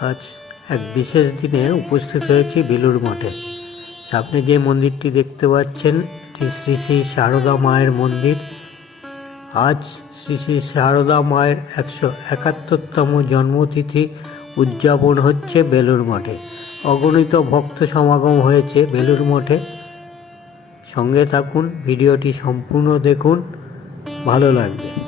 আজ এক বিশেষ দিনে উপস্থিত হয়েছি বেলুর মঠে। সামনে যে মন্দিরটি দেখতে পাচ্ছেন, এটি শ্রী শ্রী সারদা মায়ের মন্দির। আজ শ্রী শ্রী সারদা মায়ের একশো একাত্তরতম জন্মতিথি উদযাপন হচ্ছে বেলুর মঠে। অগণিত ভক্ত সমাগম হয়েছে বেলুর মঠে। সঙ্গে থাকুন, ভিডিওটি সম্পূর্ণ দেখুন। ভালো লাগবে।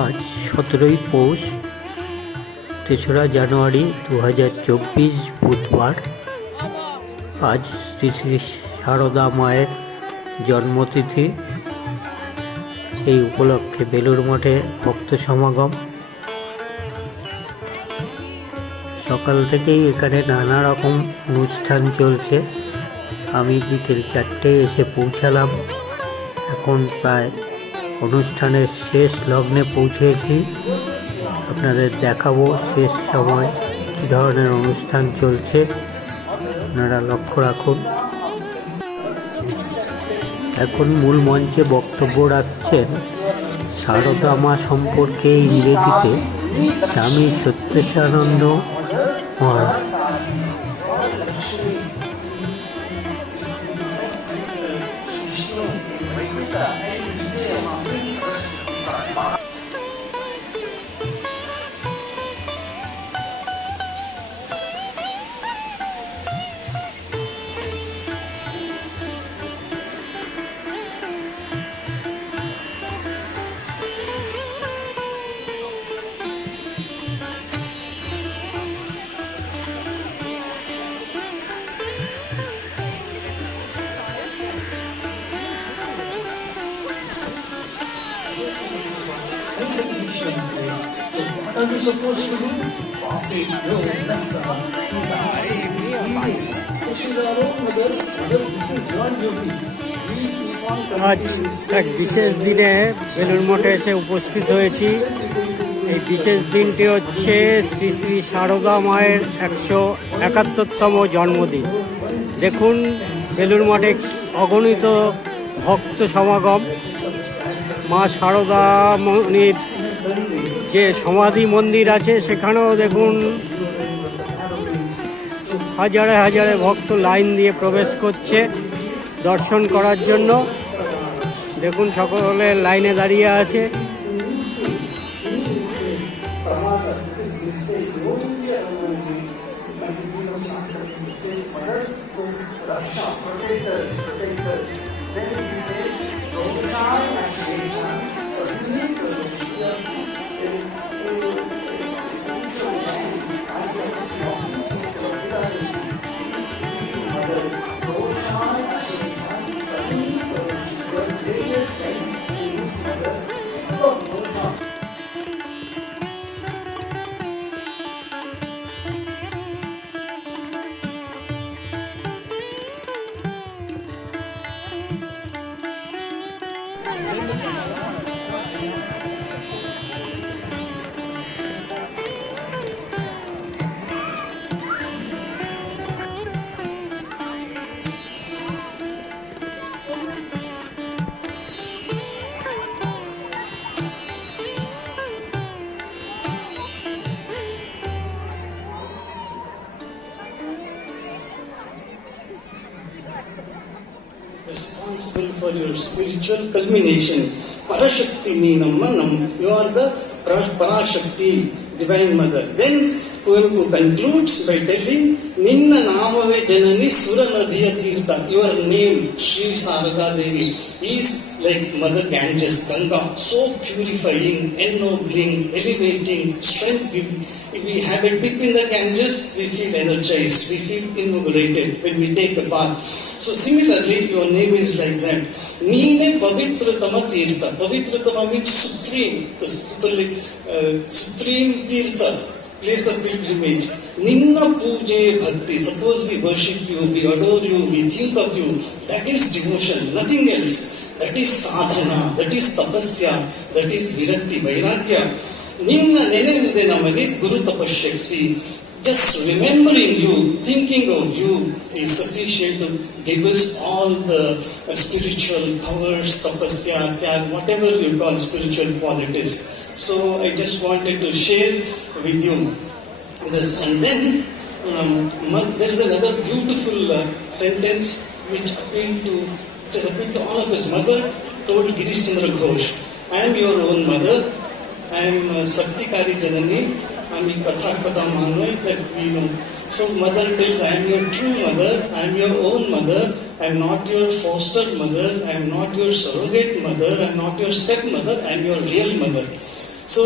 আজ সতেরোই পৌষ, তেসরা জানুয়ারি দু হাজার চব্বিশ বুধবার। আজ শ্রী শ্রী সারদা মায়ের জন্মতিথি। এই উপলক্ষে বেলুর মঠে ভক্ত সমাগম। সকাল থেকেই এখানে নানা রকম অনুষ্ঠান চলছে। আমি বিকেল চারটেয় এসে পৌঁছালাম। এখন প্রায় অনুষ্ঠানের শেষ লগ্নে পৌঁছেছি। আপনাদের দেখাবো শেষ সময় কী ধরনের অনুষ্ঠান চলছে। আপনারা লক্ষ্য রাখুন। এখন মূল মঞ্চে বক্তব্য রাখছেন সারদা মা সম্পর্কে ইংরেজিতে স্বামী সত্যেশানন্দ মহারাজ। What 第三十八 আজ. এক বিশেষ দিনে বেলুর মঠে এসে উপস্থিত হয়েছি এই বিশেষ দিনটি হচ্ছে শ্রী শ্রী সারদা মায়ের একশো একাত্তরতম জন্মদিন দেখুন বেলুর মঠে অগণিত ভক্ত সমাগম মা সারদা মণির যে সমাধি মন্দির আছে, সেখানেও দেখুন হাজারে হাজারে ভক্ত লাইন দিয়ে প্রবেশ করছে দর্শন করার জন্য। দেখুন সকলে লাইনে দাঁড়িয়ে আছে। Responsible for your spiritual culmination. Parashakti Neenammanam, you are the Para- Parashakti, Divine Mother. Then Kuempu concludes by telling, Janani Sura Nadiya Tirtha, your name, Sri Sarada Devi, is like Mother Ganges, Ganga, so purifying, ennobling, elevating, strength giving. We have a dip in the Ganges, we feel energized, we feel invigorated when we take a bath. So similarly, your name is like that. Neene Pavitratama Tirtha. Pavitratama means supreme, the super- uh, supreme Tirtha, place of pilgrimage. Ninna Puje Bhakti. Suppose we worship you, we adore you, we think of you. That is devotion, nothing else. That is sadhana, that is tapasya, that is virakti, vairagya. ನಿನ್ನ ನೆನೆಯುವುದೇ ನಮಗೆ ಗುರು ತಪಶಕ್ತಿ just remembering you, thinking of you is sufficient to give us all the uh, spiritual powers, tapasya, tyag, whatever you call spiritual qualities. So I just wanted to share with you this. And then um, mo- there is another beautiful uh, sentence which appealed to, which has appealed to all of us. Mother told Girish Chandra Ghosh, I am your own mother. I am Saktikari Janani. I am Katha Katha Manoy that we know. So mother tells, I am your true mother. I am your own mother. I am not your foster mother. I am not your surrogate mother. I am not your stepmother. I am your real mother. So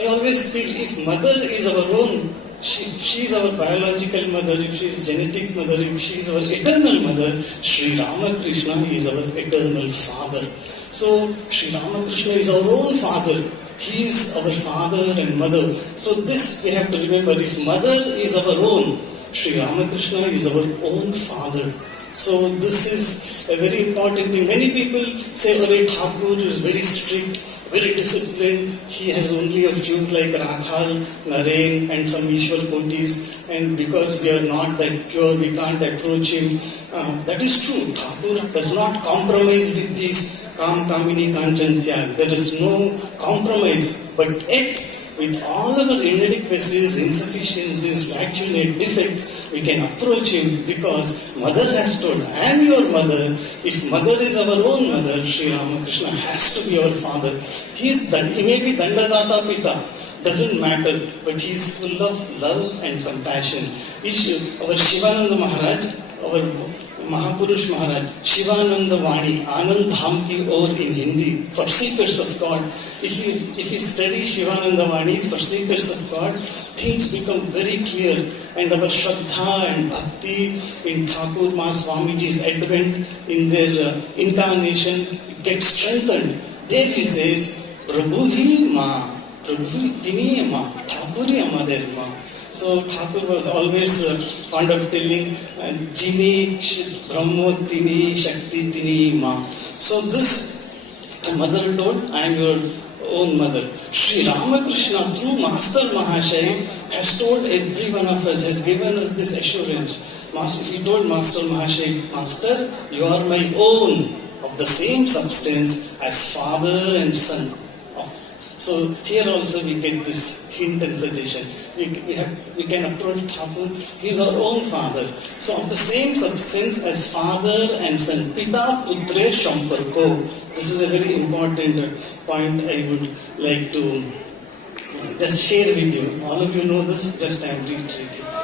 I always feel if mother is our own, she, she is our biological mother, if she is genetic mother, if she is our eternal mother, Sri Ramakrishna is our eternal father. So Sri Ramakrishna is our own father. He is our father and mother. So this we have to remember. If mother is our own, Sri Ramakrishna is our own father. So this is a very important thing. Many people say, Hare Thakur is very strict, very disciplined. He has only a few like Rakhal, Naren and some Ishwar Kotis. And because we are not that pure, we can't approach him. Uh, that is true. Thakur does not compromise with these Kam, Kamini, Kanchan, Tyag. There is no compromise. But yet, with all our inadequacies, insufficiencies, lacunae, defects, we can approach him because mother has told, I am your mother. If mother is our own mother, Sri Ramakrishna has to be our father. He is he may be Dandadata Pita, doesn't matter, but he is full of love and compassion. Our Shivananda Maharaj, our महापुरुष महाराज शिवानंद वाणी, आनंद धाम की ओर in Hindi for seekers of God इसी इसी study Shivananda Vani for seekers of God things become very clear and our shraddha and bhakti in Thakur Maa Swami ji advent in their incarnation get strengthen there he says Prabhu he Maa Prabhu he तिनी माँ ठाकुर ही हमारे माँ So Thakur was always uh, fond of telling Jini, Brahmo Tini, Shakti Tini Ma. So this the mother told, I am your own mother. Sri Ramakrishna through Master Mahashay has told every one of us, has given us this assurance. Master, he told Master Mahashay, Master, you are my own of the same substance as father and son. So here also we get this hint and suggestion. We, have, can approach Thakur, he is our own father. So of the same substance as father and son, Pita Putre Shamparko. This is a very important point I would like to just share with you. All of you know this, just I am reiterating.